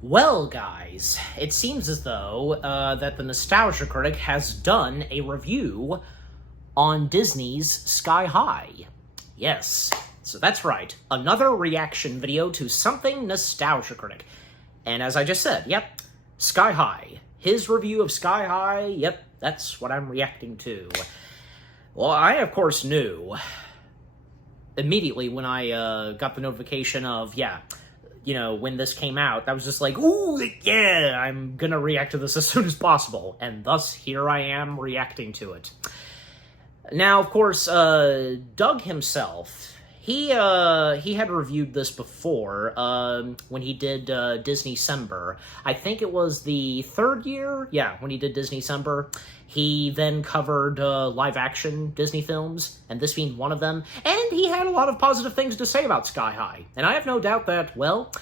Well, guys, it seems as though that the Nostalgia Critic has done a review on Disney's Sky High. Yes, so that's right, another reaction video to something Nostalgia Critic. And as I just said, yep, Sky High. His review of Sky High, yep, that's what I'm reacting to. Well, I, of course, knew immediately when I got the notification of, when this came out, I was just like, ooh, yeah, I'm gonna react to this as soon as possible. And thus, here I am reacting to it. Now, of course, Doug himself, he had reviewed this before, when he did Disney-cember. I think it was the third year? Yeah, when he did Disney-cember. He then covered live-action Disney films, and this being one of them, and he had a lot of positive things to say about Sky High. And I have no doubt that, well,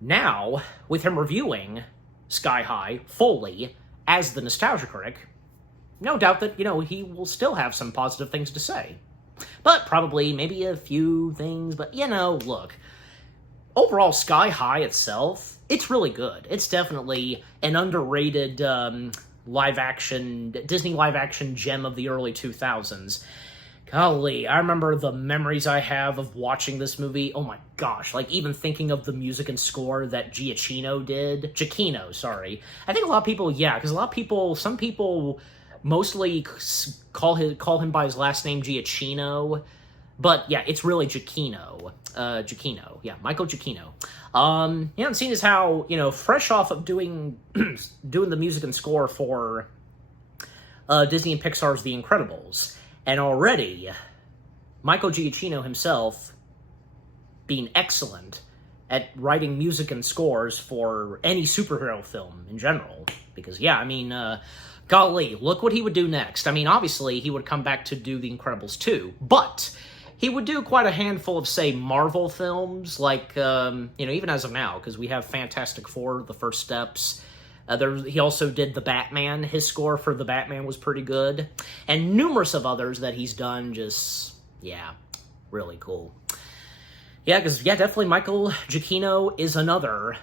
now, with him reviewing Sky High fully as the Nostalgia Critic, no doubt that, he will still have some positive things to say. But probably maybe a few things, but, look, overall, Sky High itself, it's really good. It's definitely an underrated Disney live-action gem of the early 2000s. Golly, I remember the memories I have of watching this movie. Oh my gosh, like even thinking of the music and score that Giacchino, sorry. I think a lot of people, because some people mostly call him by his last name Giacchino, but yeah, it's really Giacchino. Michael Giacchino. And seeing as how, fresh off of doing the music and score for Disney and Pixar's The Incredibles, and already Michael Giacchino himself being excellent at writing music and scores for any superhero film in general, because golly, look what he would do next. I mean, obviously, he would come back to do The Incredibles 2, but he would do quite a handful of, say, Marvel films, like, even as of now, because we have Fantastic Four, The First Steps. He also did The Batman. His score for The Batman was pretty good. And numerous of others that he's done, really cool. Yeah, because, definitely Michael Giacchino is another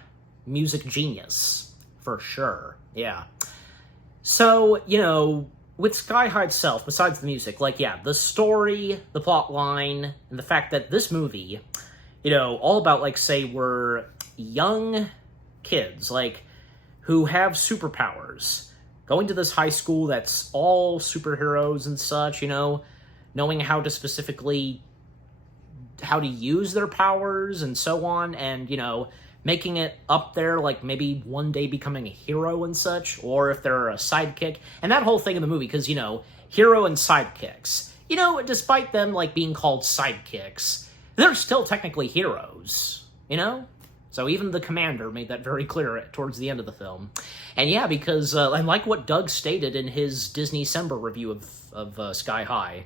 music genius, for sure, yeah. So, with Sky High itself, besides the music, the story, the plot line, and the fact that this movie, all about, we're young kids, who have superpowers, going to this high school that's all superheroes and such, knowing how to use their powers and so on, and, making it up there, maybe one day becoming a hero and such, or if they're a sidekick, and that whole thing in the movie, because, hero and sidekicks, despite them, being called sidekicks, they're still technically heroes, So even the commander made that very clear towards the end of the film. And yeah, because, and like what Doug stated in his Disney-cember review of Sky High,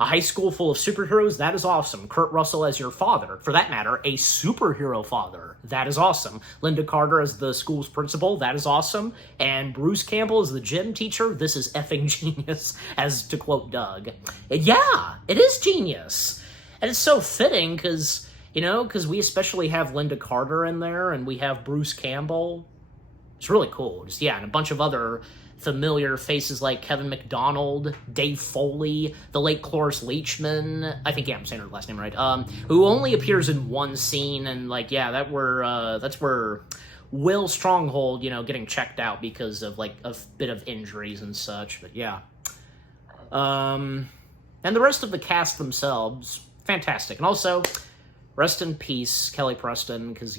a high school full of superheroes, that is awesome. Kurt Russell as your father, for that matter, a superhero father, that is awesome. Linda Carter as the school's principal, that is awesome. And Bruce Campbell as the gym teacher, this is effing genius, as to quote Doug. And yeah, it is genius. And it's so fitting, because we especially have Linda Carter in there, and we have Bruce Campbell. It's really cool. And a bunch of other familiar faces like Kevin McDonald, Dave Foley, the late Cloris Leachman, I think, I'm saying her last name right, who only appears in one scene, and, that's where Will Stronghold, getting checked out because of, a bit of injuries and such, but yeah. And the rest of the cast themselves, fantastic. And also, rest in peace, Kelly Preston, because,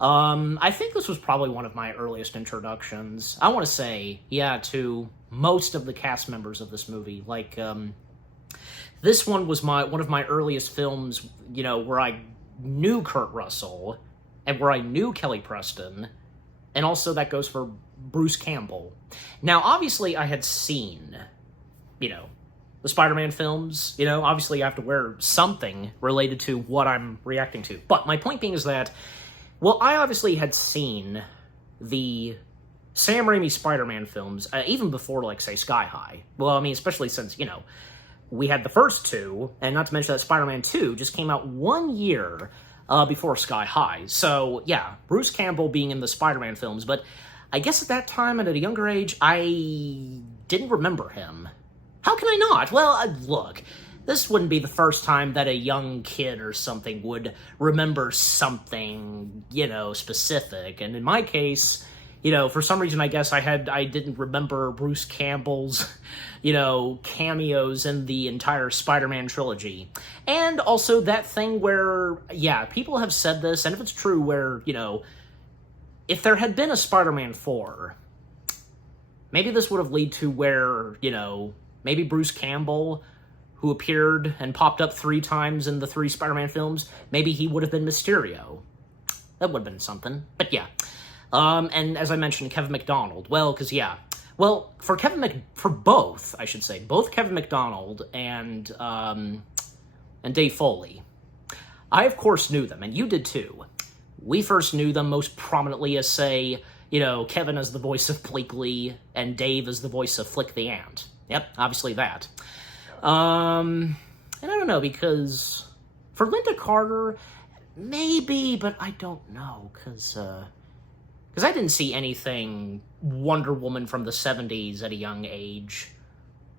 I think this was probably one of my earliest introductions. I want to say, to most of the cast members of this movie. This one was one of my earliest films, where I knew Kurt Russell, and where I knew Kelly Preston, and also that goes for Bruce Campbell. Now, obviously, I had seen, the Spider-Man films, obviously I have to wear something related to what I'm reacting to. But my point being is that, I obviously had seen the Sam Raimi Spider-Man films, even before, say, Sky High. Well, I mean, especially since, we had the first two, and not to mention that Spider-Man 2 just came out 1 year before Sky High. So, yeah, Bruce Campbell being in the Spider-Man films, but I guess at that time, and at a younger age, I didn't remember him. How can I not? Well, look, this wouldn't be the first time that a young kid or something would remember something, specific. And in my case, for some reason, I guess I didn't remember Bruce Campbell's, cameos in the entire Spider-Man trilogy. And also that thing where, people have said this, and if it's true, where, if there had been a Spider-Man 4, maybe this would have led to where, maybe Bruce Campbell, who appeared and popped up 3 times in the 3 Spider-Man films, maybe he would have been Mysterio. That would have been something. But yeah. And as I mentioned, Kevin McDonald. Well, because, for both, I should say, both Kevin McDonald and Dave Foley, I, of course, knew them, and you did too. We first knew them most prominently as, say, Kevin as the voice of Bleakley, and Dave as the voice of Flick the Ant. Yep, obviously that. And I don't know, because for Linda Carter, maybe, but I don't know, because I didn't see anything Wonder Woman from the 70s at a young age,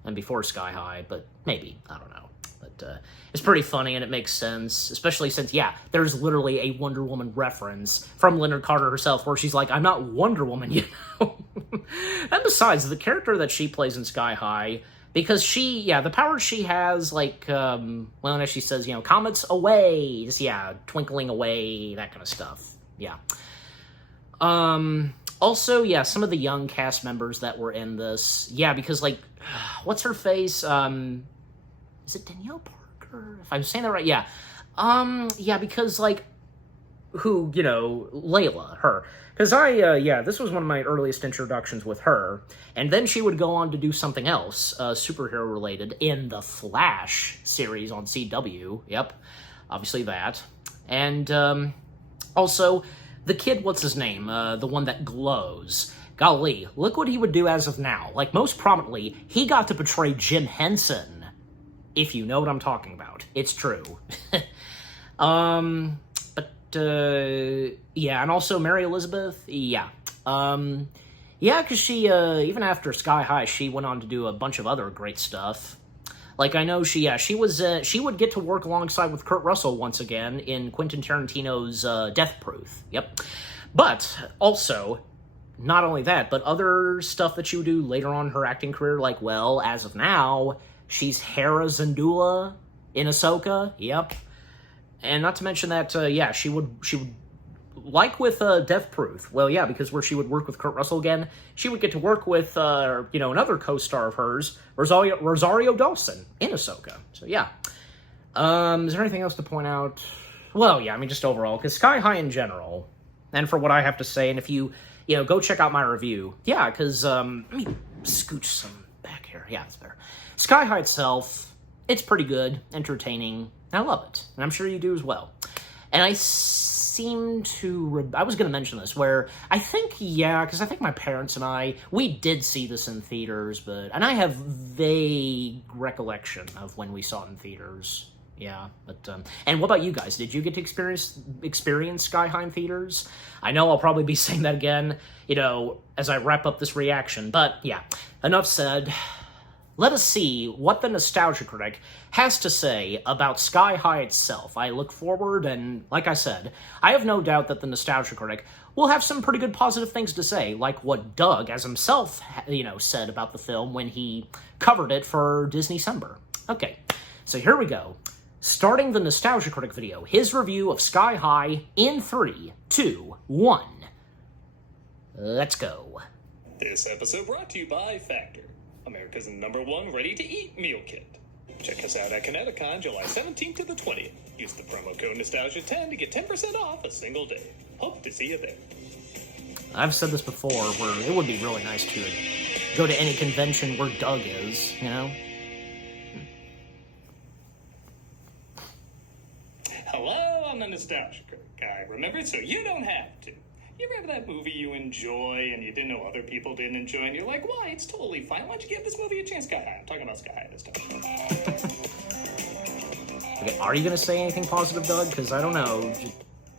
and before Sky High, but maybe, I don't know. But it's pretty funny, and it makes sense, especially since, there's literally a Wonder Woman reference from Linda Carter herself, where she's like, I'm not Wonder Woman, And besides, the character that she plays in Sky High, because she, the powers she has, like, as she says, comets away, just, twinkling away, that kind of stuff, Also, some of the young cast members that were in this, because, like, what's her face, is it Danielle Parker? If I'm saying that right, because, like, who, Layla, her. Because this was one of my earliest introductions with her, and then she would go on to do something else, superhero-related, in the Flash series on CW, obviously that. And, also, the kid, what's his name, the one that glows. Golly, look what he would do as of now. Like, most prominently, he got to portray Jim Henson. If you know what I'm talking about. It's true. And also Mary Elizabeth, because she, even after Sky High, she went on to do a bunch of other great stuff. Like, I know she would get to work alongside with Kurt Russell once again in Quentin Tarantino's Death Proof. But, also, not only that, but other stuff that she would do later on in her acting career, like, well, as of now, she's Hera Syndulla in Ahsoka. And not to mention that, she would, like with Death Proof, because where she would work with Kurt Russell again, she would get to work with, another co-star of hers, Rosario Dawson in Ahsoka. So, is there anything else to point out? Well, just overall, because Sky High in general, and for what I have to say, and if you, go check out my review, because, let me scooch some back here. It's better. Sky High itself, it's pretty good, entertaining, I love it, and I'm sure you do as well. And I seem to, I was going to mention this, where I think, because I think my parents and we did see this in theaters, and I have vague recollection of when we saw it in theaters, and what about you guys? Did you get to experience Sky High in theaters? I know I'll probably be saying that again, as I wrap up this reaction, but enough said. Let us see what the Nostalgia Critic has to say about Sky High itself. I look forward, and like I said, I have no doubt that the Nostalgia Critic will have some pretty good positive things to say, like what Doug, as himself, said about the film when he covered it for Disney-cember. Okay, so here we go. Starting the Nostalgia Critic video, his review of Sky High in 3, 2, 1. Let's go. This episode brought to you by Factor, America's #1 ready-to-eat meal kit. Check us out at Kineticon July 17th to the 20th. Use the promo code Nostalgia10 to get 10% off a single day. Hope to see you there. I've said this before, where it would be really nice to go to any convention where Doug is, Hello, I'm the Nostalgia Critic. I remembered so you don't have to. You remember that movie you enjoy and you didn't know other people didn't enjoy, and you're like, why, it's totally fine. Why don't you give this movie a chance? Sky High. I'm talking about Sky High this time. Okay, are you gonna say anything positive, Doug? Because I don't know.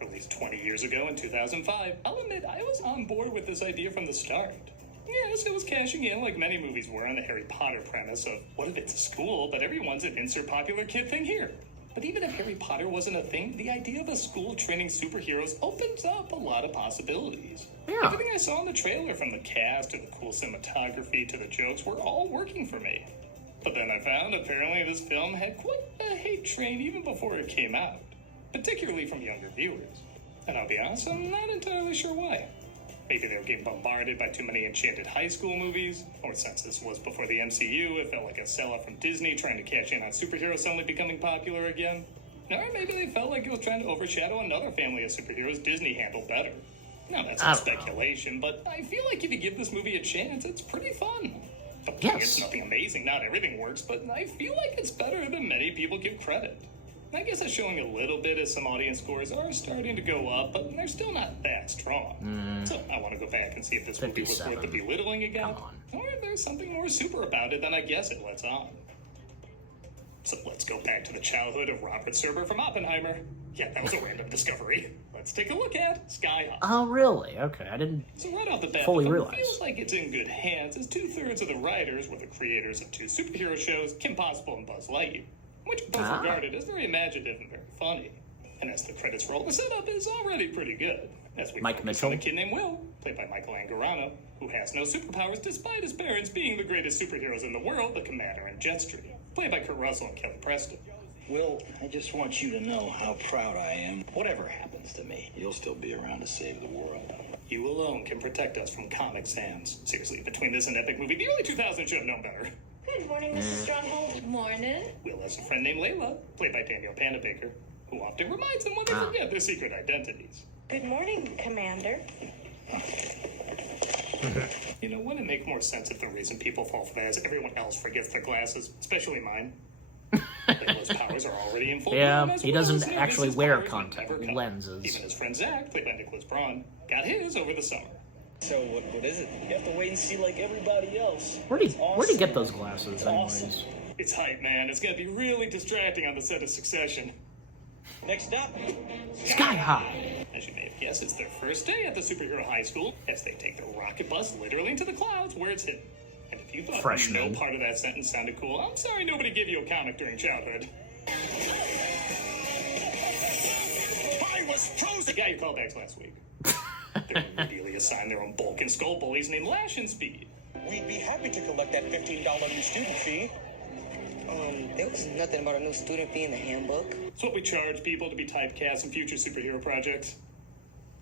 Released 20 years ago in 2005, I'll admit I was on board with this idea from the start. Yes, it was cashing in like many movies were on the Harry Potter premise of, what if it's a school, but everyone's an insert popular kid thing here? But even if Harry Potter wasn't a thing, the idea of a school training superheroes opens up a lot of possibilities. Yeah. Everything I saw in the trailer, from the cast to the cool cinematography to the jokes, were all working for me. But then I found apparently this film had quite a hate train even before it came out, particularly from younger viewers. And I'll be honest, I'm not entirely sure why. Maybe they were getting bombarded by too many enchanted high school movies, or since this was before the MCU, it felt like a sellout from Disney trying to cash in on superheroes suddenly becoming popular again. Or maybe they felt like it was trying to overshadow another family of superheroes Disney handled better. Now that's all speculation, but I feel like if you give this movie a chance, it's pretty fun. Okay, Yes. It's nothing amazing, not everything works, but I feel like it's better than many people give credit. I guess it's showing a little bit as some audience scores are starting to go up, but they're still not that strong. So I want to go back and see if this movie was worth the 57. belittling again, Come on. or if there's something more super about it than I guess it lets on. So let's go back to the childhood of Robert Serber from Oppenheimer. Yeah, that was a random discovery. Let's take a look at Sky High. Oh, really? Okay, I didn't. So right off the bat, fully the film realize. feels like it's in good hands, as 2/3 of the writers were the creators of two superhero shows, Kim Possible and Buzz Lightyear, which are both regarded as very imaginative and very funny. And as the credits roll, the setup is already pretty good. As we Mike focus on Mitchell. a kid named Will, played by Michael Angarano, who has no superpowers despite his parents being the greatest superheroes in the world, the Commander and Jetstream, played by Kurt Russell and Kelly Preston. Will, I just want you to know how proud I am. Whatever happens to me, you'll still be around to save the world. You alone can protect us from Comic Sans. Seriously, between this and epic movie, the early 2000s should have known better. Good morning, Mrs. Stronghold. Good morning. Will has a friend named Layla, played by Danielle Panabaker, who often reminds them when they forget their secret identities. Good morning, Commander. You know, wouldn't it make more sense if the reason people fall for that is everyone else forgets their glasses, especially mine? Layla's powers are already in full Yeah, bloom, as he well doesn't as Nervous's actually wear powers will never come. lenses. Even his friend Zach, played by Nicholas Braun, got his over the summer. So what is it? You have to wait and see like everybody else. Where'd he get those glasses, anyways? It's hype, man. It's gonna be really distracting on the set of Succession. Next up, Sky High. As you may have guessed, it's their first day at the superhero high school as they take the rocket bus literally into the clouds where it's hidden. And if you thought Freshman. no part of that sentence sounded cool, I'm sorry nobody gave you a comic during childhood. I was frozen! I got your callbacks last week. They're immediately assigned their own bulk and skull bullies named Lash and Speed. We'd be happy to collect that $15 new student fee. There was nothing about a new student fee in the handbook. It's what we charge people to be typecast in future superhero projects.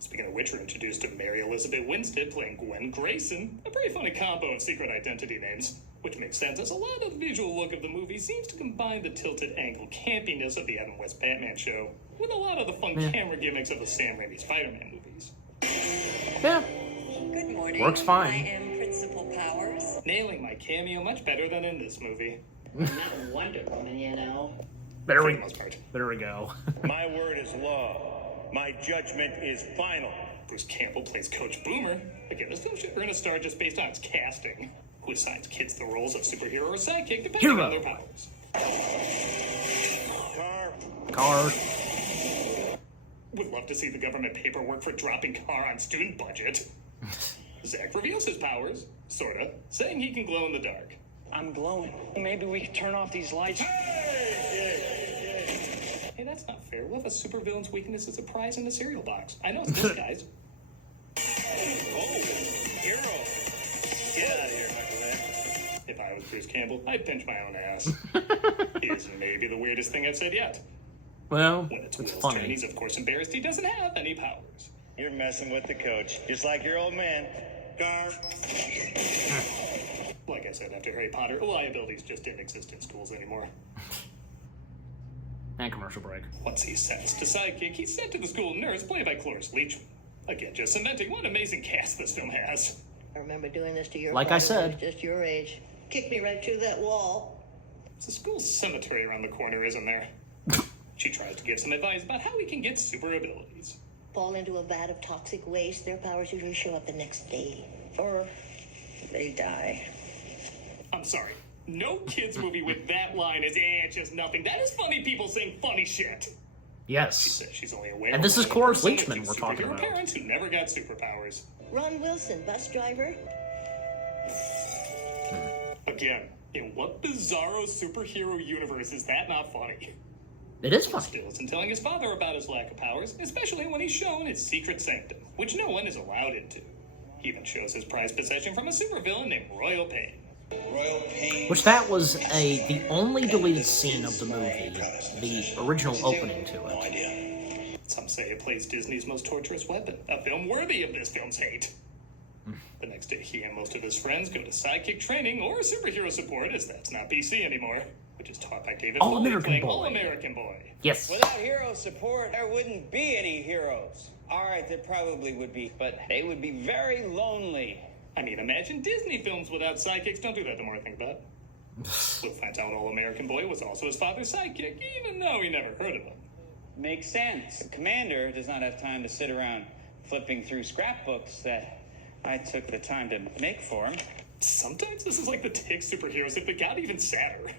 Speaking of which, we're introduced to Mary Elizabeth Winstead playing Gwen Grayson, a pretty funny combo of secret identity names, which makes sense as a lot of the visual look of the movie seems to combine the tilted angle campiness of the Adam West Batman show with a lot of the fun camera gimmicks of the Sam Raimi Spider-Man movies. Yeah, Good morning. Works fine. I am Principal Powers. Nailing my cameo much better than in this movie. Not Wonder Woman, you know. there For we the most part. there we go. My word is law. My judgment is final. Bruce Campbell plays Coach Boomer. Again, this film should earn a star just based on its casting, who assigns kids the roles of superhero or sidekick depending Hero. on their powers. Car. Would love to see the government paperwork for dropping car on student budget. Zach reveals his powers, sorta, saying he can glow in the dark. I'm glowing. Maybe we could turn off these lights. Hey, that's not fair. We'll have a supervillain's weakness as a prize in the cereal box. I know it's this guy's. Oh, hero. Get out of here, Hucklehead. If I was Bruce Campbell, I'd pinch my own ass. Is maybe the weirdest thing I've said yet. Well, When it's it's Will's funny. turn, he's of course embarrassed he doesn't have any powers. You're messing with the coach, just like your old man. Gar. Like I said, after Harry Potter, liabilities just didn't exist in schools anymore. And commercial break. Once he's sentenced to sidekick, he's sent to the school nurse, played by Cloris Leachman. Again, just cementing what an amazing cast this film has. I remember doing this to your Like I father when he said. was just your age. Kicked me right through that wall. There's a school cemetery around the corner, isn't there? She tries to give some advice about how he can get super abilities. Fall into a vat of toxic waste, their powers usually show up the next day. Or they die. I'm sorry, No kids movie with that line is it's just nothing. That is funny people saying funny shit. She Yes. says she's only aware And this of is Cloris one person Leachman with we're two talking superhero about. parents who never got superpowers. Ron Wilson, bus driver. Again, in what bizarro superhero universe is that not funny? It is funny. Still isn't telling his father about his lack of powers, especially when he's shown his secret sanctum, which no one is allowed into. He even shows his prized possession from a supervillain named Royal Pain. Royal Pain. Which that was the only deleted scene of the movie, the original opening to No it. idea. Some say it plays Disney's most torturous weapon, a film worthy of this film's hate. The next day, he and most of his friends go to sidekick training or superhero support, as that's not PC anymore, which is taught by David All Foley American playing Boy. All-American Boy. Yes. Without hero support, there wouldn't be any heroes. Alright, there probably would be, but they would be very lonely. I mean, imagine Disney films without sidekicks. Don't do that the more I think about it. Will finds out All-American Boy was also his father's sidekick, even though he never heard of him. Makes sense. The commander does not have time to sit around flipping through scrapbooks that I took the time to make for him. Sometimes this is like the Tig superheroes if it got even sadder.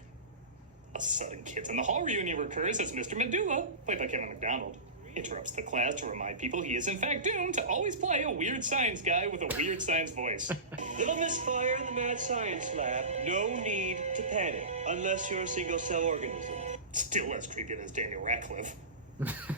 A sudden Kids in the Hall reunion recurs as Mr. Medulla, played by Kevin McDonald, interrupts the class to remind people he is in fact doomed to always play a weird science guy with a weird science voice. Little misfire in the mad science lab. No need to panic, unless you're a single-cell organism. Still as creepy as Daniel Radcliffe.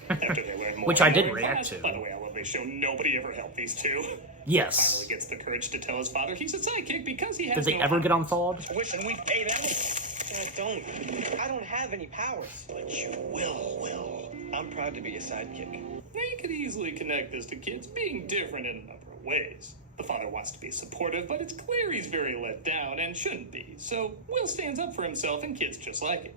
After they learn more Which I and did more in react class- to. By the way, I love they show nobody ever helped these two. Yes. Finally gets the courage to tell his father he's a sidekick because he has Did they no ever get powers. unthawed? Wishing we paid them. I don't have any powers. But you will. I'm proud to be a sidekick. Now you could easily connect this to kids being different in a number of ways. The father wants to be supportive, but it's clear he's very let down and shouldn't be. So Will stands up for himself and kids just like it.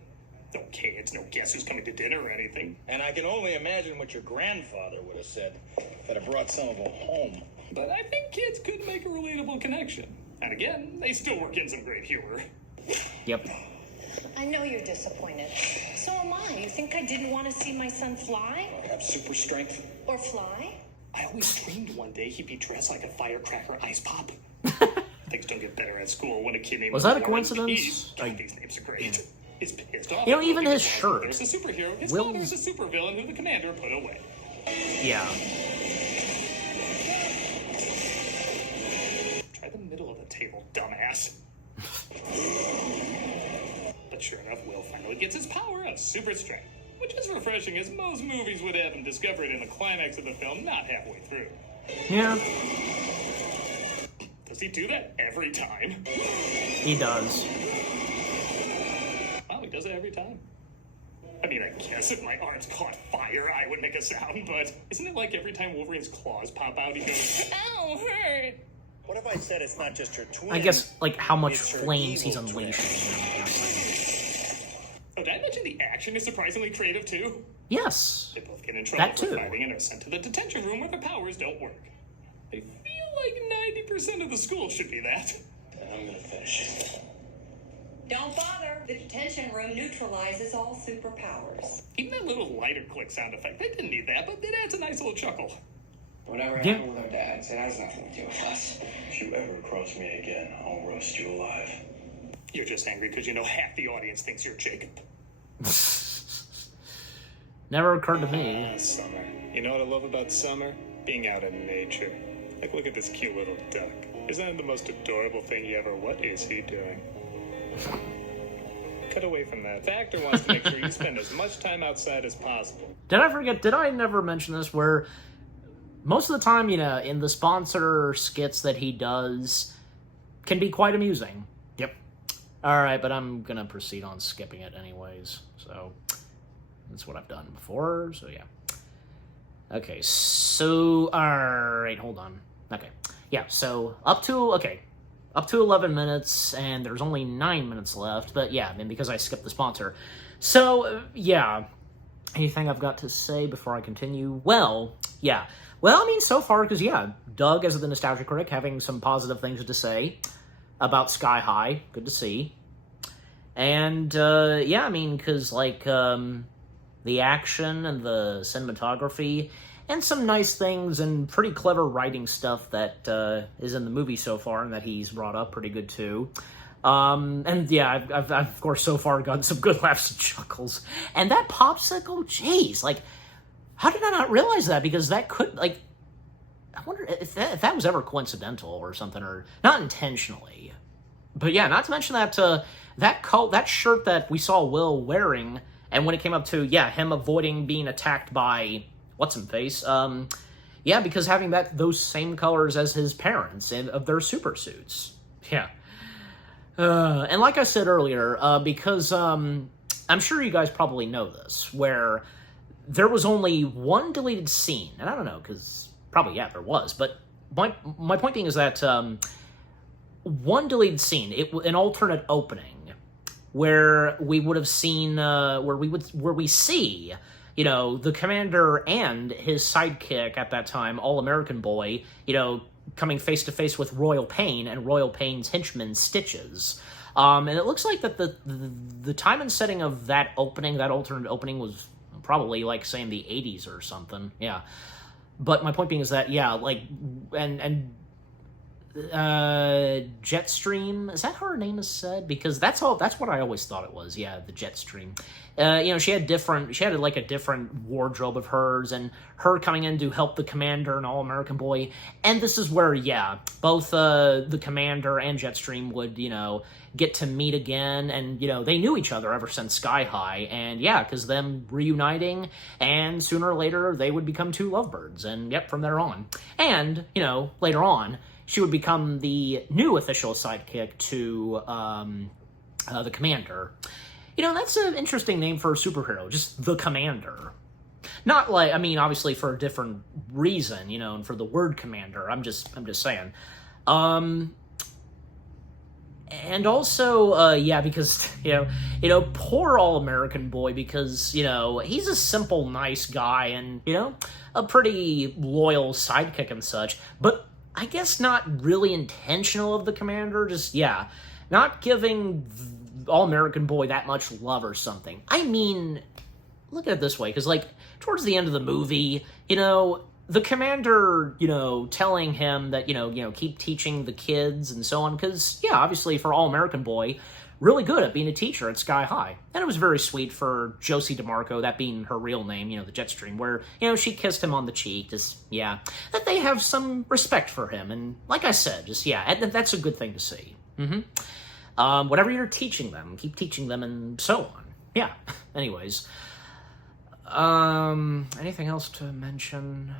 Okay, it's no guess who's coming to dinner or anything. And I can only imagine what your grandfather would have said if I'd have brought some of them home. But I think kids could make a relatable connection. And again, they still work in some great humor. Yep. I know you're disappointed. So am I. You think I didn't want to see my son fly? Have super strength. Or fly? I always dreamed one day he'd be dressed like a firecracker ice pop. Things don't get better at school when a kid named Was that a Warren coincidence? Pease- God, these names are great. Is pissed off. You know, even his because shirt. There's a superhero. His Will's- father's a supervillain who the commander put away. Yeah. Try the middle of the table, dumbass. But sure enough, Will finally gets his power of super strength, which is refreshing as most movies would have him discover it in the climax of the film, not halfway through. Yeah. Does he do that every time? He does. Well, he does it every time. I mean, I guess if my arms caught fire, I would make a sound, but isn't it like every time Wolverine's claws pop out, he goes, ow, hurt? What if I said it's not just your twin? I guess, like, how much It's her flames he's evil twin. unleashing. Oh, did I mention the action is surprisingly creative, too? Yes. They both get in trouble That for too. fighting and are sent to the detention room where their powers don't work. I feel like 90% of the school should be that. And I'm gonna finish. Don't bother. The detention room neutralizes all superpowers. Even that little lighter click sound effect, they didn't need that, but it adds a nice little chuckle. Whatever Yeah. happened with our dads, it has nothing to do with us. If you ever cross me again, I'll roast you alive. You're just angry because you know half the audience thinks you're Jacob. Never occurred to me. Summer. You know what I love about summer? Being out in nature. Like, look at this cute little duck. Isn't it the most adorable thing you ever... What is he doing? Cut away from that. Factor wants to make sure you spend as much time outside as possible. Did I forget? Did I never mention this? Where most of the time, you know, in the sponsor skits that he does, can be quite amusing. Yep. All right, but I'm gonna proceed on skipping it anyways. So that's what I've done before. So yeah. Okay. So all right, hold on. Okay. Yeah. So up to 11 minutes, and there's only 9 minutes left. But yeah, then because I skipped the sponsor. So yeah. Anything I've got to say before I continue? Well, yeah. Well, I mean, so far, because, yeah, Doug, as the Nostalgia Critic, having some positive things to say about Sky High. Good to see. And, yeah, I mean, because, like, the action and the cinematography and some nice things and pretty clever writing stuff that is in the movie so far and that he's brought up pretty good, too. And yeah, I've of course so far gotten some good laughs and chuckles. And that popsicle, jeez, like, how did I not realize that? Because that could, like, I wonder if that was ever coincidental or something, or not intentionally. But yeah, not to mention that that shirt that we saw Will wearing, and when it came up to, yeah, him avoiding being attacked by what's-him-face, yeah, because having those same colors as his parents and of their super suits. Yeah. And like I said earlier, because I'm sure you guys probably know this, where there was only one deleted scene, and I don't know, because probably, yeah, there was, but my point being is that one deleted scene, an alternate opening, where we would have seen, where we see, you know, the commander and his sidekick at that time, All-American Boy, you know, coming face-to-face with Royal Pain and Royal Pain's henchman, Stitches. And it looks like that the time and setting of that opening, that alternate opening, was probably, like, say, in the 80s or something, yeah. But my point being is that, yeah, like, and Jetstream, is that how her name is said? Because that's what I always thought it was. Yeah, the Jetstream. You know, she had like a different wardrobe of hers, and her coming in to help the commander and All-American Boy. And this is where, yeah, both the commander and Jetstream would, you know, get to meet again, and, you know, they knew each other ever since Sky High, and yeah, because them reuniting, and sooner or later they would become two lovebirds, and yep, from there on. And, you know, later on, she would become the new official sidekick to the Commander. You know, that's an interesting name for a superhero, just the Commander. Not like, I mean, obviously for a different reason, you know, and for the word Commander. I'm just saying. And also, yeah, because, you know, poor All-American Boy, because, you know, he's a simple, nice guy, and, you know, a pretty loyal sidekick and such, but I guess not really intentional of the Commander, just, yeah, not giving All-American Boy that much love or something. I mean, look at it this way, because, like, towards the end of the movie, you know, the Commander, you know, telling him that, you know, keep teaching the kids and so on, because, yeah, obviously for All-American Boy, really good at being a teacher at Sky High. And it was very sweet for Josie DeMarco, that being her real name, you know, the Jetstream, where, you know, she kissed him on the cheek, just, yeah, that they have some respect for him. And like I said, just, yeah, that's a good thing to see. Whatever you're teaching them, keep teaching them and so on. Yeah, anyways. Anything else to mention?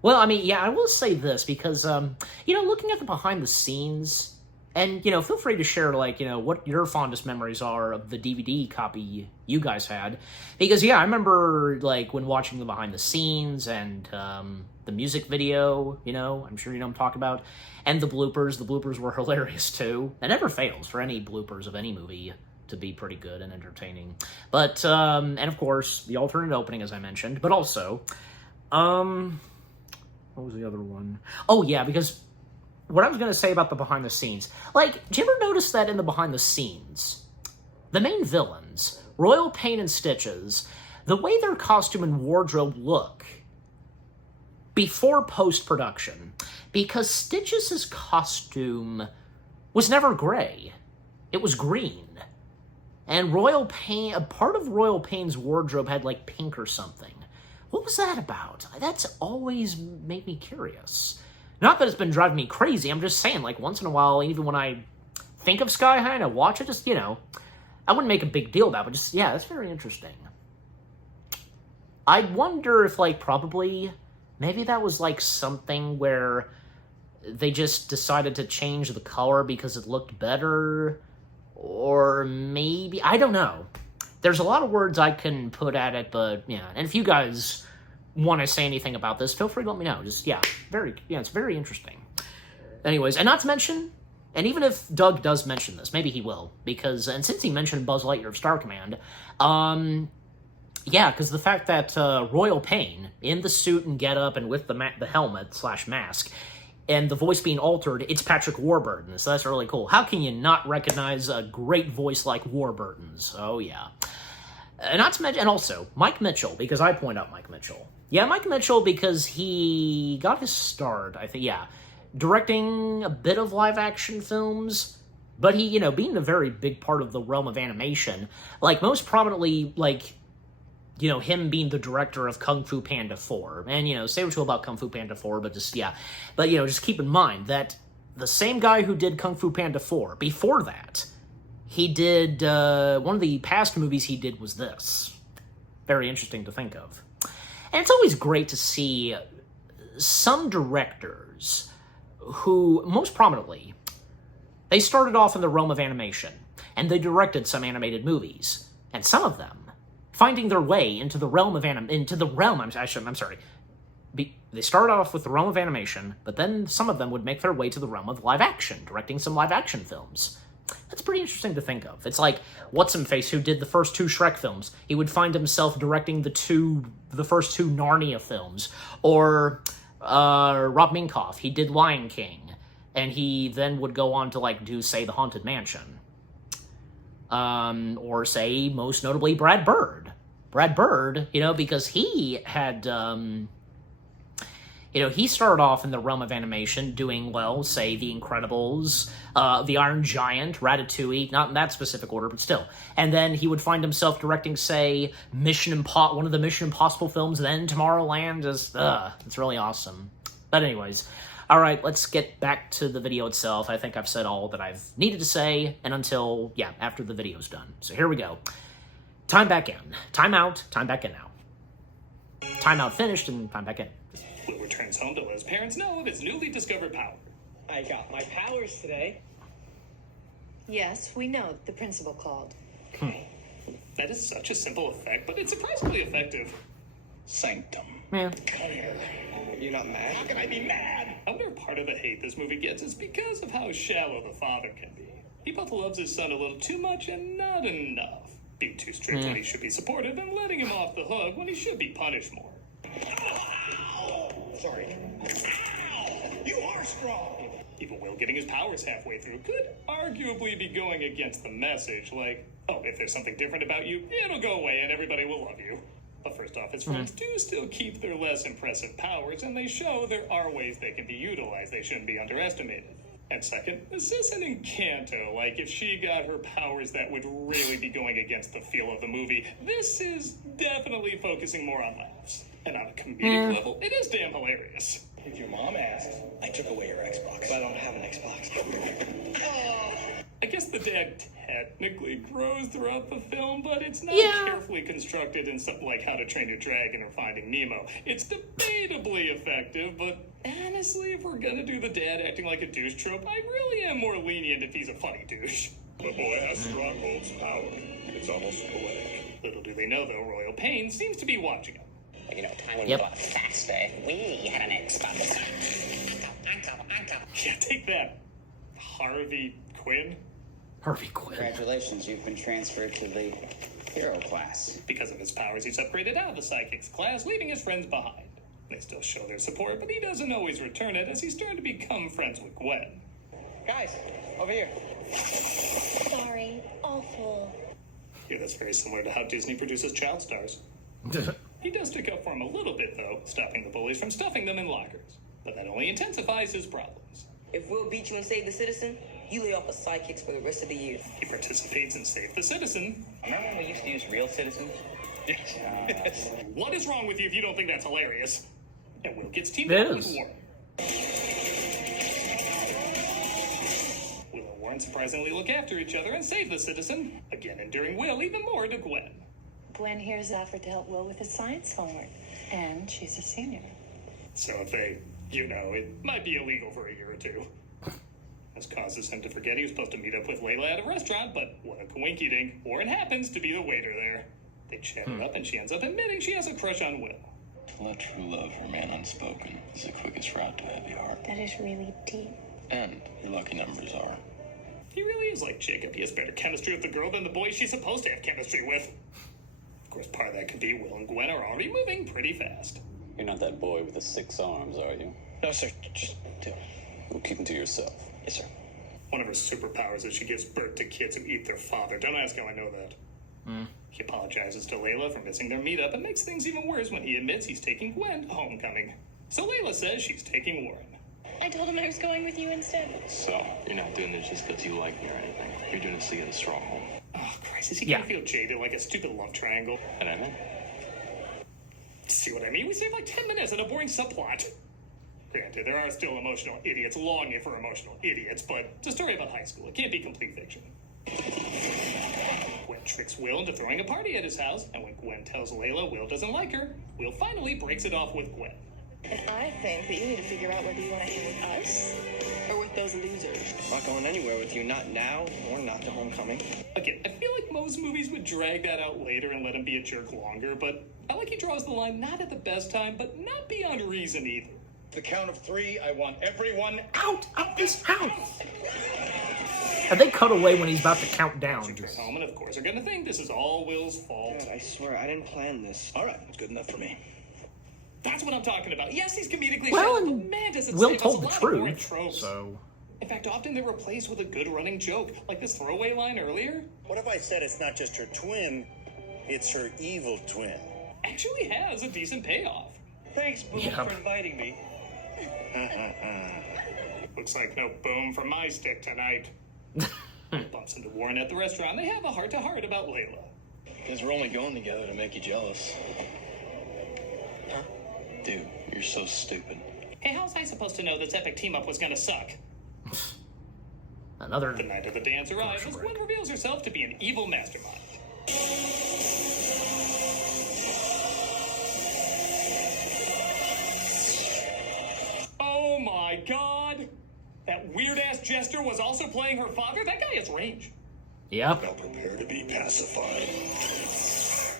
Well, I mean, yeah, I will say this, because, you know, looking at the behind the scenes, and, you know, feel free to share, like, you know, what your fondest memories are of the DVD copy you guys had, because, yeah, I remember, like, when watching the behind the scenes, and, the music video, you know, I'm sure you know what I'm talking about, and the bloopers were hilarious, too. It never fails for any bloopers of any movie to be pretty good and entertaining. But, and of course, the alternate opening, as I mentioned, but also, what was the other one? Oh, yeah, because what I was going to say about the behind the scenes, like, did you ever notice that in the behind the scenes, the main villains, Royal Pain and Stitches, the way their costume and wardrobe look before post-production, because Stitches' costume was never gray. It was green. And Royal Pain, a part of Royal Pain's wardrobe had, like, pink or something. What was that about? That's always made me curious. Not that it's been driving me crazy, I'm just saying, like, once in a while, even when I think of Sky High and I watch it, just, you know, I wouldn't make a big deal about it, but just, yeah, that's very interesting. I wonder if, like, probably, maybe that was, like, something where they just decided to change the color because it looked better, or maybe, I don't know. There's a lot of words I can put at it, but, yeah, and if you guys want to say anything about this, feel free to let me know. Just, yeah, it's very interesting. Anyways, and not to mention, and even if Doug does mention this, maybe he will, because, and since he mentioned Buzz Lightyear of Star Command, yeah, because the fact that Royal Pain, in the suit and getup and with the helmet/mask, and the voice being altered, it's Patrick Warburton, so that's really cool. How can you not recognize a great voice like Warburton's? Oh, yeah. Not to mention, and also, Mike Mitchell, because I point out Mike Mitchell. Yeah, Mike Mitchell, because he got his start, I think, yeah, directing a bit of live-action films, But he, being a very big part of the realm of animation, like, most prominently, like, him being the director of Kung Fu Panda 4. And, say what you will about Kung Fu Panda 4, but just, yeah. But, just keep in mind that the same guy who did Kung Fu Panda 4, before that, he did, one of the past movies he did was this. Very interesting to think of. And it's always great to see some directors who, most prominently, they started off in the realm of animation, and they directed some animated movies, and some of them finding their way into the realm of they started off with the realm of animation, but then some of them would make their way to the realm of live action, directing some live action films. That's pretty interesting to think of. It's like What's-Him-Face, who did the first 2 Shrek films. He would find himself directing the first 2 Narnia films. Or Rob Minkoff, he did Lion King. And he then would go on to, like, do, say, The Haunted Mansion. Or, say, most notably, Brad Bird. Brad Bird, because he had... he started off in the realm of animation doing, well, say, The Incredibles, The Iron Giant, Ratatouille, not in that specific order, but still. And then he would find himself directing, say, one of the Mission Impossible films, then Tomorrowland. It's really awesome. But anyways, all right, let's get back to the video itself. I think I've said all that I've needed to say, and after the video's done. So here we go. Time back in. Time out. Time back in now. Time out finished, and time back in. Will returns home to let his parents know of his newly discovered power. I got my powers today. Yes, we know. The principal called. That is such a simple effect, but it's surprisingly effective. Sanctum. Yeah. You're not mad? How can I be mad? I wonder if part of the hate this movie gets is because of how shallow the father can be. He both loves his son a little too much and not enough. Being too strict when he should be supportive and letting him off the hook when he should be punished more. Sorry. Ow! You are strong! Even Will getting his powers halfway through could arguably be going against the message, like, oh, if there's something different about you, it'll go away and everybody will love you. But first off, his friends do still keep their less impressive powers, and they show there are ways they can be utilized. They shouldn't be underestimated. And second, this isn't Encanto. Like, if she got her powers, that would really be going against the feel of the movie. This is definitely focusing more on laughs. And on a comedic level, it is damn hilarious. If your mom asked, I took away your Xbox. But I don't have an Xbox. I guess the dad technically grows throughout the film, but it's not carefully constructed in something like How to Train Your Dragon or Finding Nemo. It's debatably effective, but honestly, if we're gonna do the dad acting like a douche trope, I really am more lenient if he's a funny douche. The boy has Stronghold's power. It's almost poetic. Little do they know, though, Royal Pain seems to be watching him. Time when we got faster, we had an Xbox. Yeah, take that, Harvey Quinn. Harvey Quinn. Congratulations, you've been transferred to the hero class. Because of his powers, he's upgraded out of the sidekicks class, leaving his friends behind. They still show their support, but he doesn't always return it as he's starting to become friends with Gwen. Guys, over here. Sorry, awful. Yeah, that's very similar to how Disney produces child stars. He does stick up for him a little bit, though, stopping the bullies from stuffing them in lockers. But that only intensifies his problems. If Will beat you and Save the Citizen, you lay off of sidekicks for the rest of the year. He participates in Save the Citizen. Remember when we used to use real citizens? Yes. What is wrong with you if you don't think that's hilarious? And Will gets teamed up with Warren. Will and Warren surprisingly look after each other and save the citizen, again endearing Will even more to Gwen. Gwen here's offered to help Will with his science homework, and she's a senior. So if they, it might be illegal for a year or two. This causes him to forget he was supposed to meet up with Layla at a restaurant, but what a coinky dink, Warren happens to be the waiter there. They chat her up and she ends up admitting she has a crush on Will. To let true love remain unspoken is the quickest route to a heavy heart. That is really deep. And your lucky numbers are. He really is like Jacob. He has better chemistry with the girl than the boy she's supposed to have chemistry with. Of course, part of that could be Will and Gwen are already moving pretty fast. You're not that boy with the 6 arms, are you? No, sir. Just 2. You'll keep them to yourself. Yes, sir. One of her superpowers is she gives birth to kids who eat their father. Don't ask how I know that. He apologizes to Layla for missing their meetup and makes things even worse when he admits he's taking Gwen to homecoming. So Layla says she's taking Warren. I told him I was going with you instead. So, you're not doing this just because you like me or anything. You're doing this to get a stronghold. Oh, Christ, is he gonna feel jaded like a stupid love triangle? And I know. See what I mean? We saved like 10 minutes in a boring subplot. Granted, there are still emotional idiots longing for emotional idiots, but it's a story about high school. It can't be complete fiction. Gwen tricks Will into throwing a party at his house, and when Gwen tells Layla Will doesn't like her, Will finally breaks it off with Gwen. And I think that you need to figure out whether you want to hang with us or with those losers. I'm not going anywhere with you, not now or not to homecoming. Again, I feel like most movies would drag that out later and let him be a jerk longer, but I like he draws the line not at the best time, but not beyond reason either. The count of 3, I want everyone Out of this house! And they cut away when he's about to count down. Return home, and of course are gonna think this is all Will's fault. God, I swear, I didn't plan this. All right, it's good enough for me. That's what I'm talking about. Yes, he's comedically Well, shallow, and but man, does it Will save us told a the lot of boring truth, tropes. so... In fact, often they're replaced with a good running joke, like this throwaway line earlier. What if I said it's not just her twin, it's her evil twin? Actually has a decent payoff. Thanks, Boom, Yep. for inviting me. Looks like no boom from my stick tonight. Bumps into Warren at the restaurant. They have a heart-to-heart about Layla. Because we're only going together to make you jealous. Huh? Dude, you're so stupid. Hey, how was I supposed to know this epic team-up was gonna suck? Another... The night of the dance arrives as Gwen reveals herself to be an evil mastermind. Oh my god! That weird-ass jester was also playing her father? That guy has range. Yep. Now prepare to be pacified.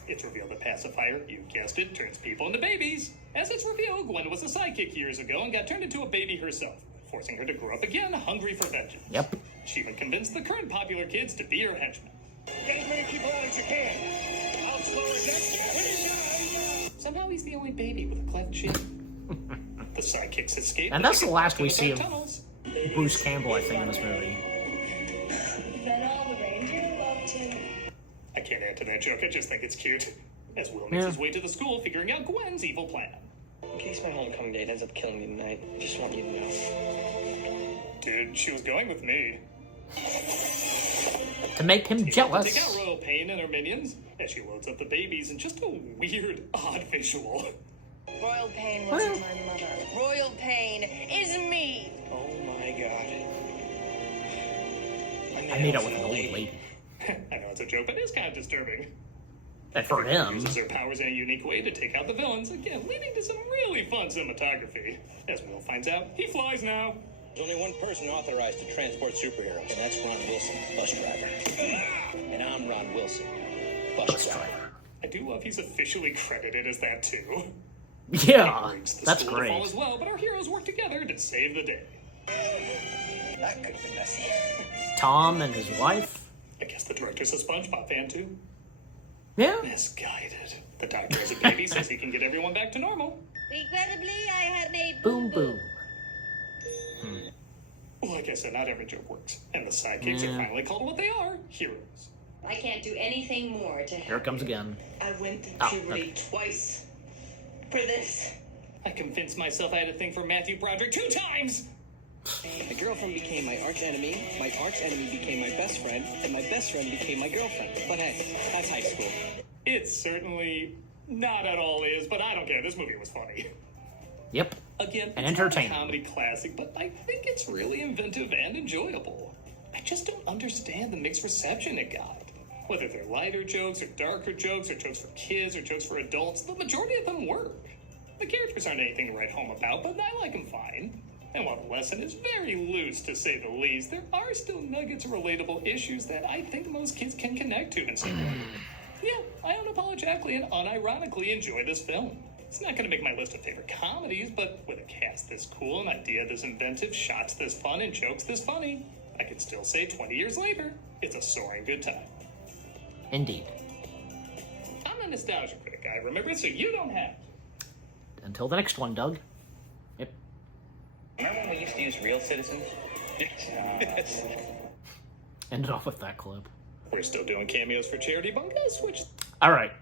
It's revealed the pacifier, you guessed it, turns people into babies. As it's revealed, Gwen was a sidekick years ago and got turned into a baby herself, forcing her to grow up again, hungry for vengeance. Yep. She even convinced the current popular kids to be her henchmen. Get as many people out as you can. I'll slow it down. Somehow he's the only baby with a cleft chin. The sidekicks escape. And that's the last we to see dark of tunnels. Bruce Campbell, I think, in this movie. Then all the reindeer loved him. I can't add to that joke, I just think it's cute. As Will makes his way to the school, figuring out Gwen's evil plan. In case my homecoming date ends up killing me tonight, I just want you to know. Dude, she was going with me. To make him jealous. Take out Royal Pain and her minions as she loads up the babies in just a weird, odd visual. Royal Pain wasn't my mother. Royal Pain is me. Oh my god. I made out with an old lady. I know it's a joke, but it's kind of disturbing. And for him... Uses her powers in a unique way to take out the villains, again, leading to some really fun cinematography. As Will finds out, he flies now. There's only one person authorized to transport superheroes, and that's Ron Wilson, bus driver. And I'm Ron Wilson, bus driver. I do love he's officially credited as that too. Yeah, that's school to fall great. as well, but our heroes work together to save the day. That could be messy. Tom and his wife. I guess the director's a SpongeBob fan too. Yeah. Misguided. The doctor has a baby, says he can get everyone back to normal. Regrettably, I had made Boom, boom. Like I said, not every joke works. And the sidekicks are finally called what they are, heroes. I can't do anything more to help. Here it comes again. I went through Oh, puberty okay. twice for this. I convinced myself I had a thing for Matthew Broderick 2 times! My girlfriend became my arch enemy became my best friend, and my best friend became my girlfriend. But hey, that's high school. It certainly not at all is, but I don't care. This movie was funny. Yep. Again, And it's not a entertaining. comedy classic, but I think it's really inventive and enjoyable. I just don't understand the mixed reception it got. Whether they're lighter jokes or darker jokes or jokes for kids or jokes for adults, the majority of them work. The characters aren't anything to write home about, but I like them fine. And while the lesson is very loose, to say the least, there are still nuggets of relatable issues that I think most kids can connect to in some way. Yeah, I unapologetically and unironically enjoy this film. It's not going to make my list of favorite comedies, but with a cast this cool, an idea this inventive, shots this fun, and jokes this funny, I can still say 20 years later, it's a soaring good time. Indeed. I'm a nostalgia critic, I remember, so you don't have. Until the next one, Doug. Yep. Remember when we used to use real citizens? Yes. Ended off with that clip. We're still doing cameos for Charity Bunga, switch. All right.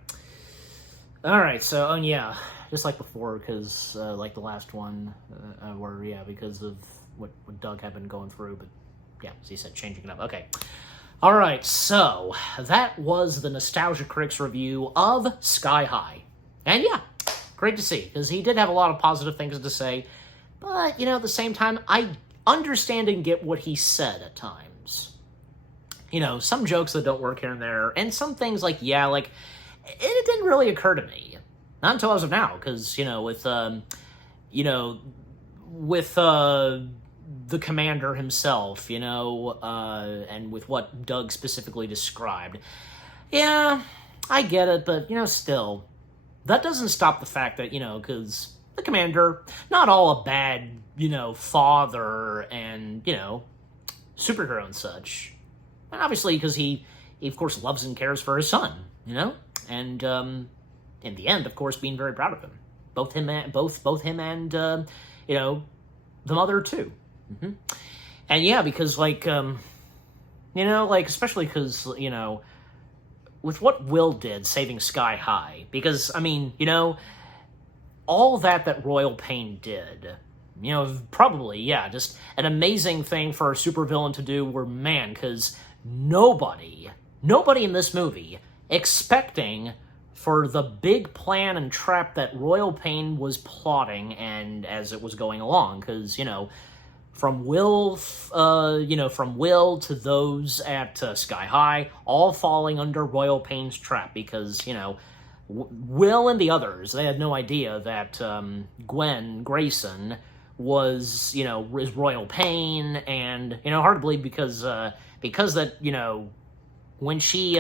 All right, so and yeah, just like before, because like the last one, where yeah, because of what Doug had been going through, but yeah, as he said, changing it up. Okay, all right, so that was the Nostalgia Critics review of Sky High, and yeah, great to see because he did have a lot of positive things to say, but you know, at the same time, I understand and get what he said at times. You know, some jokes that don't work here and there, and some things like yeah, like. It didn't really occur to me, not until as of now, because with the commander himself, and with what Doug specifically described. Yeah, I get it, but still, that doesn't stop the fact that because the commander, not all a bad father and superhero and such, and obviously because he of course loves and cares for his son, and in the end, of course, being very proud of him, both him and the mother too, and yeah, because especially because with what Will did saving Sky High, because I mean all that Royal Pain did. Probably, yeah, just an amazing thing for a supervillain to do where, man, because nobody in this movie expecting for the big plan and trap that Royal Pain was plotting and as it was going along, because, from Will to those at Sky High, all falling under Royal Pain's trap, because, Will and the others, they had no idea that Gwen Grayson was, is Royal Pain, and, hard to believe because that, when she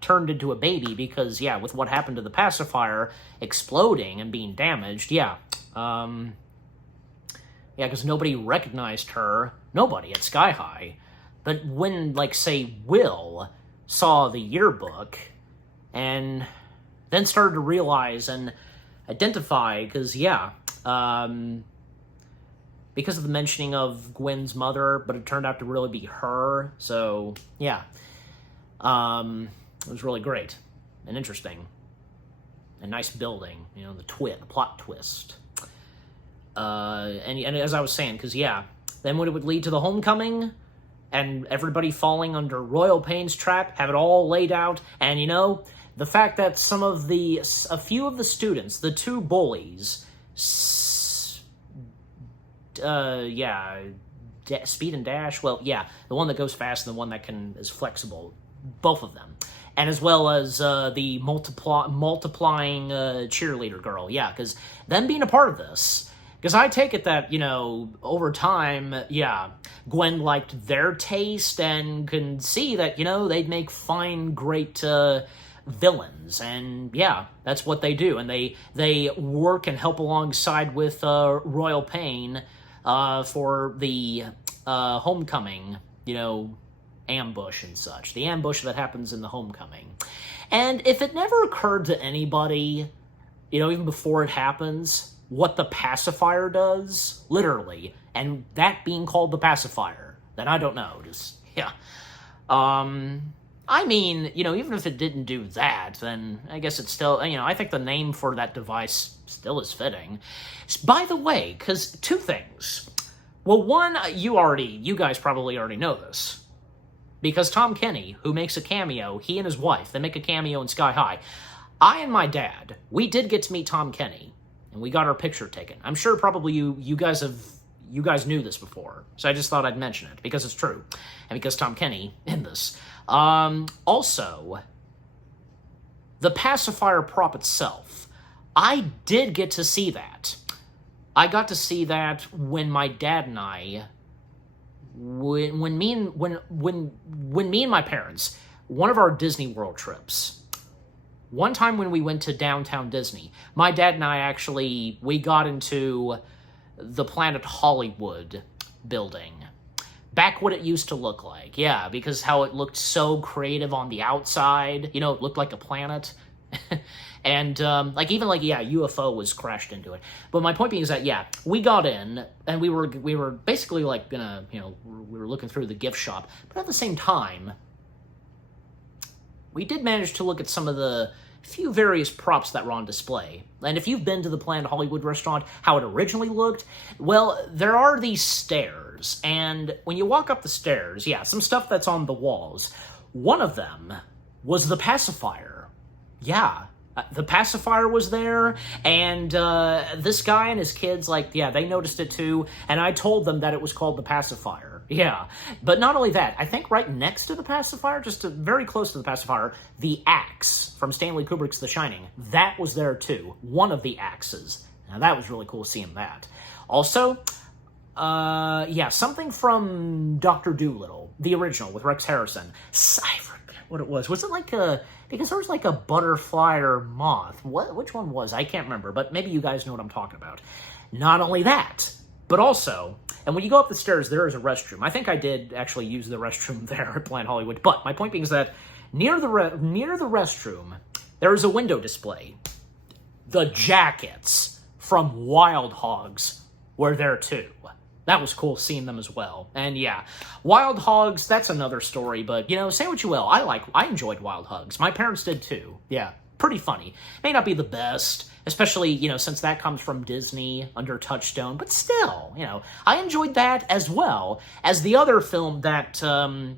turned into a baby, because, yeah, with what happened to the pacifier exploding and being damaged, because nobody recognized her, nobody at Sky High, but when, say, Will saw the yearbook, and then started to realize and identify, because, because of the mentioning of Gwen's mother, but it turned out to really be her, so, yeah. It was really great and interesting and nice building, the plot twist. And as I was saying, because, then when it would lead to the homecoming and everybody falling under Royal Pain's trap, have it all laid out, and, the fact that a few of the students, the two bullies, Speed and Dash, well, yeah, the one that goes fast and the one that is flexible, both of them, and as well as the multiplying cheerleader girl, because them being a part of this, because I take it that, over time, Gwen liked their taste and can see that, they'd make fine, great villains, and that's what they do, and they work and help alongside with Royal Pain for the homecoming, ambush and such. The ambush that happens in the homecoming. And if it never occurred to anybody, even before it happens, what the pacifier does, literally, and that being called the pacifier, then I don't know, I mean, even if it didn't do that, then I guess it's still, I think the name for that device still is fitting. By the way, because two things. Well, one, you guys probably already know this. Because Tom Kenny, who makes a cameo, he and his wife, they make a cameo in Sky High. I and my dad, we did get to meet Tom Kenny, and we got our picture taken. I'm sure probably you guys knew this before, so I just thought I'd mention it, because it's true, and because Tom Kenny in this. Also, the pacifier prop itself, I did get to see that. I got to see that when my dad and I... When me and my parents, one of our Disney World trips, one time when we went to downtown Disney, my dad and I we got into the Planet Hollywood building. Back what it used to look like, because how it looked so creative on the outside, it looked like a planet. And, UFO was crashed into it. But my point being is that, we got in, and we were basically, we were looking through the gift shop. But at the same time, we did manage to look at some of the few various props that were on display. And if you've been to the Planet Hollywood restaurant, how it originally looked, well, there are these stairs, and when you walk up the stairs, yeah, some stuff that's on the walls. One of them was the pacifier. Yeah, the pacifier was there, and this guy and his kids, like, yeah, they noticed it too, and I told them that it was called the pacifier. Yeah, but not only that, I think right next to the pacifier, very close to the pacifier, the axe from Stanley Kubrick's The Shining, that was there too, one of the axes. Now that was really cool seeing that. Also, yeah, something from Dr. Dolittle, the original, with Rex Harrison. I forget what it was. Was it like because there was like a butterfly or moth. Which one was? I can't remember, but maybe you guys know what I'm talking about. Not only that, but also, and when you go up the stairs, there is a restroom. I think I did actually use the restroom there at Planet Hollywood, but my point being is that near the restroom, there is a window display. The jackets from Wild Hogs were there too. That was cool seeing them as well. And yeah, Wild Hogs, that's another story, but, you know, say what you will. I enjoyed Wild Hogs. My parents did too. Yeah, pretty funny. May not be the best, especially, you know, since that comes from Disney under Touchstone, but still, you know, I enjoyed that as well as the other film that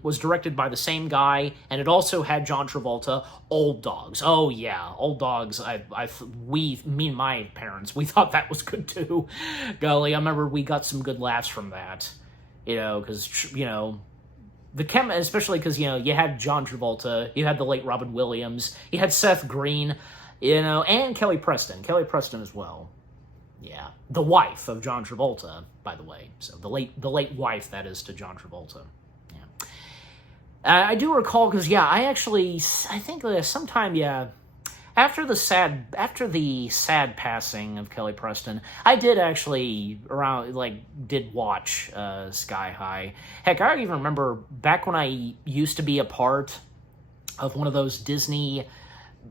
was directed by the same guy, and it also had John Travolta, Old Dogs. Oh yeah, Old Dogs, me and my parents, we thought that was good too. Golly, I remember we got some good laughs from that, you know, because, you know, especially because, you know, you had John Travolta, you had the late Robin Williams, you had Seth Green, you know, and Kelly Preston as well. Yeah, the wife of John Travolta, by the way. So the late wife, that is, to John Travolta. Yeah, I do recall because I think sometime after the sad passing of Kelly Preston, I did actually did watch Sky High. Heck, I even remember back when I used to be a part of one of those Disney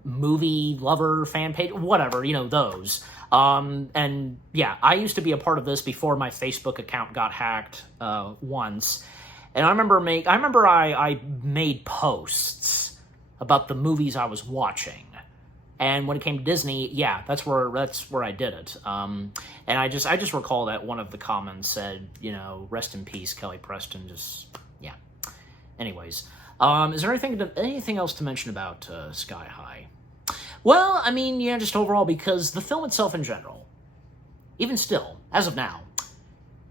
movie lover fan page, whatever, you know, those. And yeah, I used to be a part of this before my Facebook account got hacked once. And I remember I made posts about the movies I was watching. And when it came to Disney, yeah, that's where I did it. And I just recall that one of the comments said, you know, rest in peace, Kelly Preston. Yeah. Anyways, is there anything else to mention about Sky High? Well, I mean, yeah, just overall, because the film itself in general, even still, as of now,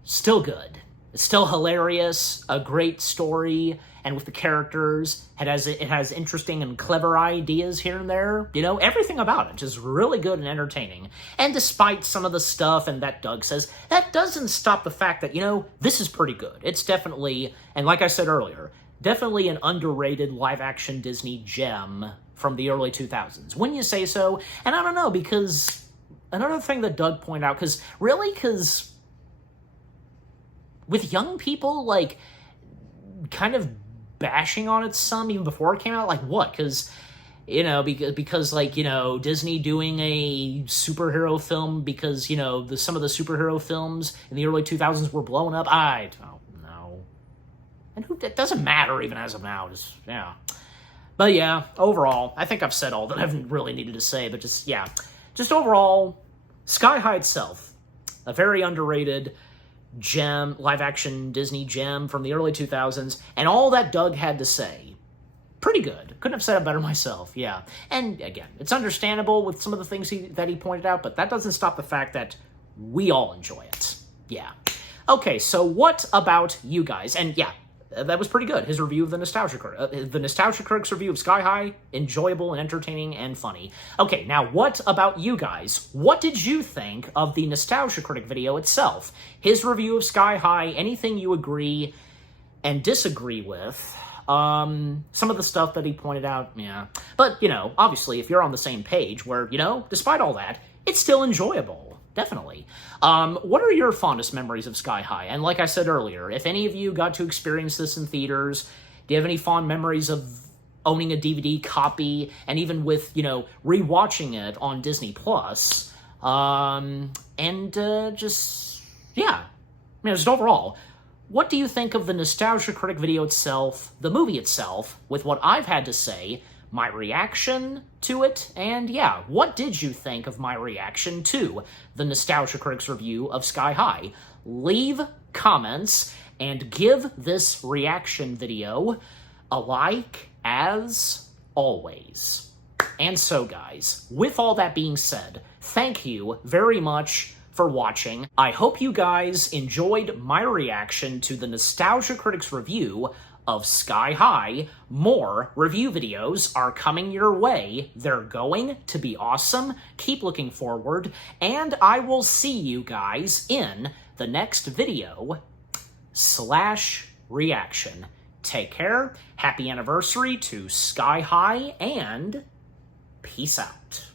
still good. It's still hilarious, a great story, and with the characters, it has interesting and clever ideas here and there. You know, everything about it just really good and entertaining. And despite some of the stuff and that Doug says, that doesn't stop the fact that, you know, this is pretty good. It's definitely, and like I said earlier, definitely an underrated live-action Disney gem from the early 2000s. When you say so, and I don't know, because another thing that Doug pointed out, because with young people, like, kind of bashing on it some even before it came out, like, what? Because, you know, because like, you know, Disney doing a superhero film because, you know, some of the superhero films in the early 2000s were blowing up. I don't know. And it doesn't matter even as of now, just, yeah. But yeah, overall, I think I've said all that I've really needed to say, but just overall, Sky High itself, a very underrated gem, live-action Disney gem from the early 2000s, and all that Doug had to say, pretty good. Couldn't have said it better myself, yeah. And again, it's understandable with some of the things that he pointed out, but that doesn't stop the fact that we all enjoy it, yeah. Okay, so what about you guys? And yeah, that was pretty good. His review of the Nostalgia Critics review of Sky High, enjoyable and entertaining and funny. Okay, now what about you guys? What did you think of the Nostalgia Critic video itself? His review of Sky High, anything you agree and disagree with? Some of the stuff that he pointed out, yeah. But, you know, obviously, if you're on the same page where, you know, despite all that, it's still enjoyable. Definitely. What are your fondest memories of Sky High? And like I said earlier, if any of you got to experience this in theaters, do you have any fond memories of owning a DVD copy and even with, you know, rewatching it on Disney Plus? Just, yeah. I mean, just overall, what do you think of the Nostalgia Critic video itself, the movie itself, with what I've had to say, my reaction to it, and yeah, what did you think of my reaction to the Nostalgia Critics review of Sky High? Leave comments and give this reaction video a like as always. And so guys, with all that being said, thank you very much for watching. I hope you guys enjoyed my reaction to the Nostalgia Critics review of Sky High. More review videos are coming your way. They're going to be awesome. Keep looking forward, and I will see you guys in the next video / reaction. Take care, happy anniversary to Sky High, and peace out.